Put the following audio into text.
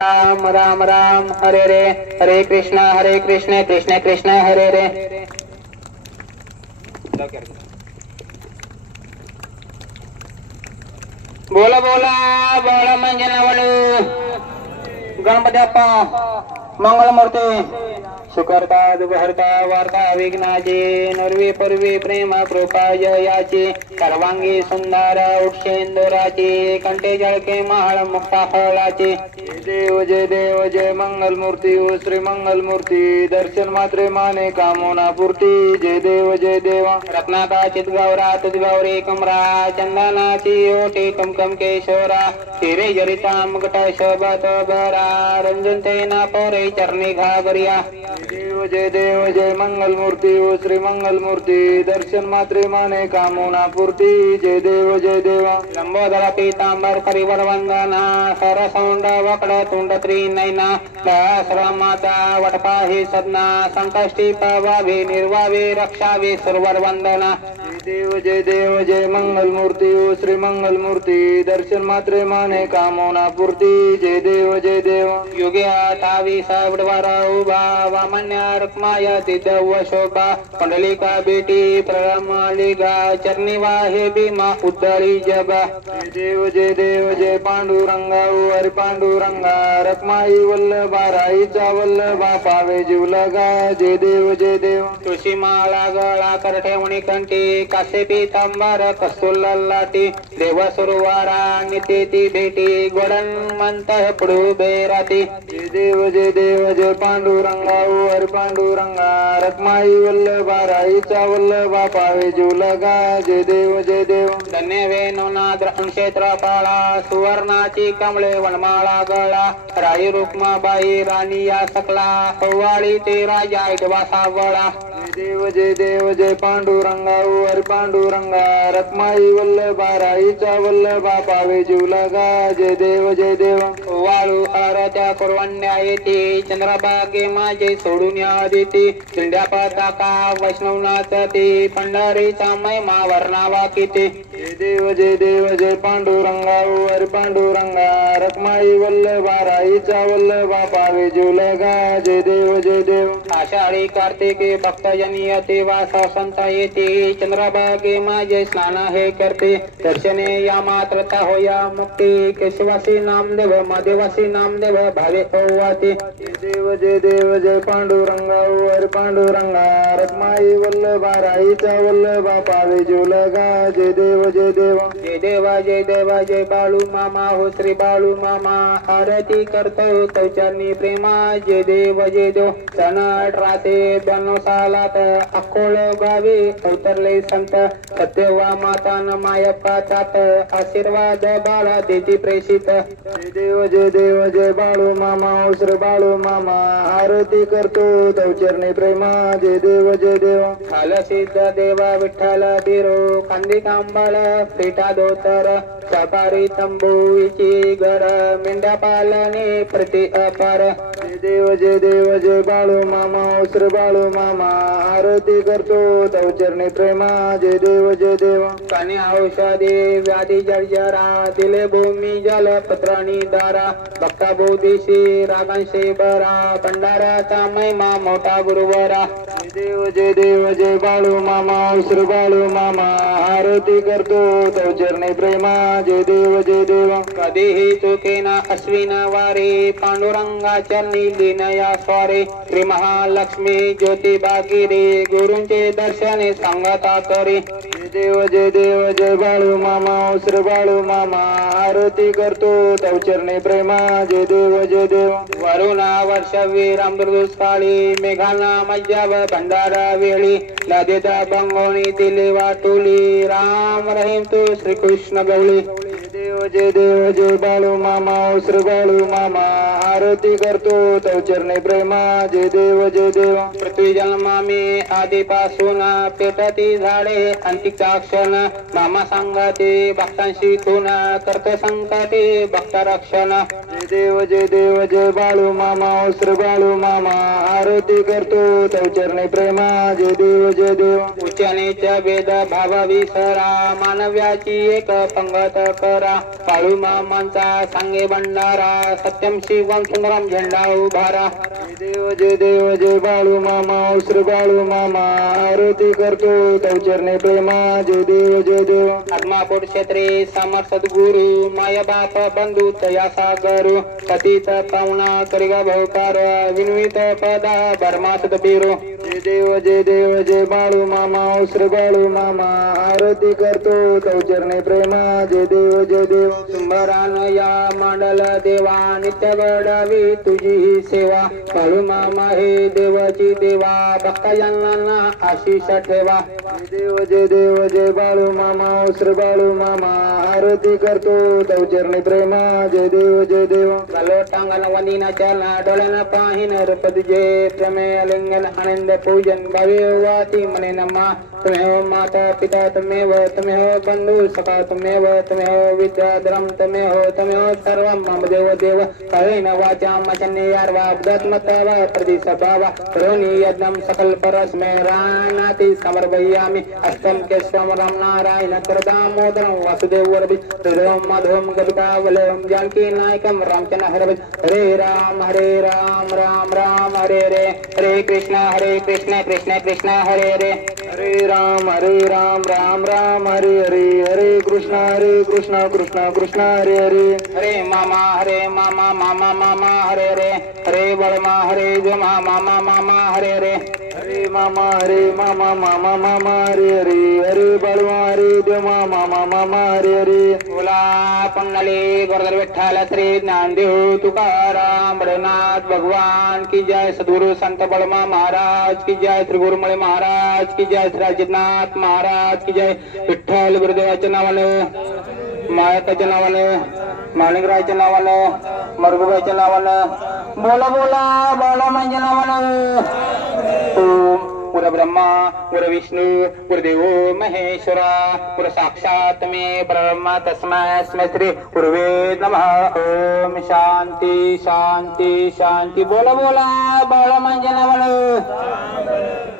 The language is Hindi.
राम राम राम, हरे रे, हरे कृष्ण हरे कृष्ण कृष्ण कृष्ण, हरे रे। बोला बोला बोला मंजनवनु गणपति अप्पा मंगलमूर्ती। सुकर्ता दुभहर्ता वार्ता विघ्नाचे नर्वे पर्वे प्रेम कृपा जयाची सर्वांगी सुंदर उक्षेंदुराची कंठे जळके महाळ मुक्ता फळाची देव जय देव जय मंगल मूर्ती ओ श्री मंगल मूर्ती दर्शन मात्रे माने कामोना पूर्ती. जय देव जय देव. रत्नाका चितगौरा तुदगौरी कुमरा चंदनाची ओटी कुमकुम केशोरा हिरे जरिता मुकुट शोभत बरा रंजन तेना पोरे चरणी घाबरिया देव जय देव जय मंगल मूर्ति ओ श्री मंगल मूर्ति दर्शन मात्रे माने कामोना पूर्ति। जय देव जय देव लंबोदर पीतांबर परिवर वंदना सरसौंड वकड तुंड त्रिनैना सहस्र माता वटपाही सदना संकष्टी पवावे निर्वावे रक्षावे सुरवर वंदना देव जय देव जय मंगल मूर्ति ओ श्री मंगल मूर्ति दर्शन मात्रे माने कामोना पूर्ती। जय देव जय देव युगे आठावी सावडवार उभा वामन्य रुक्माया दिदव शोभा पंडलिका बेटी प्रमालिका चरणी वाहे भीमा, उद्धरी जबा जय देव जय देव, जय पांडुरंगा, ओ हरी पांडुरंगा रखमाई वल्लभा, राईचा वल्लभा, पावे जीवलगा जय देव जय देव। तुळशी माळा गळा करठेवणी कंठी कासे पीतांबर कस्तुल लाटी देव सुरवारा निते ती भेटी, गोडन मंत पुढू बेराती जय देव जय देव, जय पांडुरंगा पांडुरंगा रखमाई वल्लभा राईचा वल्लभा पावे जीवलगा जय देव जय देव। धन्य वेणुनाद क्षेत्र काळा सुवर्णाची कमळे वनमाळा गळा राई रुक्माबाई राणी या सकला कव्वाळी ते राजा इटवा सावळा। देव जय देव जय पांडुरंगा ओ हरी पांडुरंगा रखमाई वल्लभा राईचा वल्लभा पावे जीवलगा जय देव जय देव। वाळू आरत्या कुरवंड्या येते. चंद्रभागे माझे सोडून या देते. दिंड्या पताका वैष्णवनाथ ते. पंढरीचा महिमा वर्णावा किती. जय देव जय देव जय पांडुरंगा वर पांडुरंगा. रखमाई वल्लभा राईचा वल्लभा पावे जुलगा जय देव जय देव. आषाढी कार्तिके भक्तजनी येते वास संत येते. चंद्रभागे माझे स्नान हे करते. दर्शने या मात्रता होया मुक्ती. केशवासी नामदेव महादेवासी नामदेव भावे ओवाते देव जय देव जय पांडुरंगा ओ पांडुरंगा रखमाई वल्लभा राईचा वल्लभा पावे जीवलगा जय देव जय देव. जय देवा जय देवा जय बाळू मामा हो श्री बाळू मामा. आरती करतो चौचरणी प्रेमा. जय देव जय देव. सन अठराशे ब्याण्णव सालात अकोळ गावी अवतरले संत. सत्यवा माता न मायप्पा आशीर्वाद बाळा देती प्रेषित. जय देव जय देव जय बाळू मामा ओ बाळू मामा. आरती करतो दौचरणी प्रेमा. जय देव जय देव. खाल सिद्ध देवा विठ्ठल बिरो. कांदी कांबाळ पेटा धोतर सकाळी तंबूची घर मेंढ्या पालने प्रति अपार. जय देव जय देव जय बाळू मामा उसर बाळू मामा. आरती करतो चौचरणी प्रेमा. जय देव जय देव. कानी औषधी व्याधी जर्जरा दिले भूमी जल पत्राणी दारा. भक्ता बोधिशी रागांशे बरा. भंडाराचा महिमा मोठा गुरुवरा. जय देव जय देव जय बाळू मामा उसर बाळू मामा. आरती करतो चौचरणी प्रेमा. जय देव जय देव कधीही चुकेना अश्विन वारे पांडुरंगा चरणी लिनया स्वारे. श्री महालक्ष्मी ज्योतिबा गिरी गुरुंचे दर्शने सांगता करी. जय देव जय देव जय बाळू मामा श्री बाळू मामा. आरती करतो चरणी प्रेमा. जय देव जय देव वरुणा वर्षवीर दुष्काळी मेघाना मज्जाव भंडारा वेळी. नदीचा बंगोणी दिली वाटुली राम रहीम तू श्रीकृष्ण गवळी देव जय देव जय बाळू मामा ओ बाळू मामा आरती करतो चौचरणी प्रेमा जय देव जय देव पृथ्वी जन्मामी आधीपासून पेटती झाडे अंतिकचा क्षण मामा सांगते भक्तांशी खून करतो संकटे भक्त रक्षण जय देव जय देव जय बाळू मामा ओ श्री बाळू मामा आरती करतो चौचरणी प्रेमा जय देव जय देव उच्च वेद भेद भाव विसरा मानव्याची एक पंगत करा. बाळू मामांचा सांगे भंडारा. सत्यम शिवम सुंदरम झेंडा उभारा. देव जय देव जय बाळू मामा. श्री बाळू मामा. आरती करतो. तव प्रेमा. जय देव जय देव. आत्मापूर क्षेत्रे समर सद्गुरु. माय बाप बंधू तया सागर. कथित पाहुणा करिगा भवकार विनवित पदा बर्मा सदबीरो. देव जय देव जय बाळू मामा श्री बाळू मामा, आरती करतो तव चरणे प्रेमा जय देव जय देव सुंभरान या मांडल देवा, नित्य घडावी तुझी ही सेवा. बाळू मामा हे देवाची देवा भक्तजनांना आशिष ठेवा. देव जय देव जय बाळू मामा श्री बाळू मामा, आरती करतो तव चरणे प्रेमा जय देव जय देव. गलो टांगन वंदिना चलना डोळ्यानं पाहिन रपदजे, प्रमेय लिंगन आनंद પૂજન ભાવે વાતી મને નમા तुम्हें हो माता पिता तुम्हें तुम्हें हो बंधु सखा तुम्हें तुम्हें हो विद्याधरम तुम्हें तुम्हें हो सर्वम मम देव देव। कळेन वाचा मचन्ने यार्वा अब्दत्मतवा प्रतिसभावा करोनि यज्ञम सकल परस्मै राणाति समर्पयामि। अष्टम केशवम राम नारायण कृदामोदरं वासुदेव वरदि हृदयं माधवं गदिकावलयं जानकी नायकं रामचन्द्र हरे हरे राम हरे राम राम राम, हरे हरे हरे कृष्ण हरे कृष्ण कृष्ण कृष्ण, हरे हरे हरे राम हरे राम राम राम हरे हरे हरे कृष्ण हरे कृष्ण कृष्ण कृष्ण हरे हरे। हरे मामा हरे मामा मामा मामा हरे हरे। हरे बळमा हरे जमा मामा मामा हरे हरे हरे। मामा रे मामा मामा मामा रे रे अरे बळवा रे दे मामा मामा रे रे. बोला पंगले गोरधर विठ्ठल श्री ज्ञानदेव तुकाराम बडनाथ भगवान की जय सद्गुरु संत बळमा महाराज की जय श्री गुरुमळे महाराज की जय श्री अजितनाथ महाराज की जय विठ्ठल गुरुदेवाच्या नावानं मायकाच्या नावानं माणिकरायच्या नावानं मरगुबाईच्या नावानं. बोला बोला बोला म्हणजे नावानं. ओम पुर ब्रह्मा, पुर विष्णु, पुर देव महेश्वरा, पुर साक्षात मे ब्रह्मा तस्मै स्मै श्री पूर्वे नमः। ओम शांति शांति शांति। बोला बोला बोला मंजन नावानं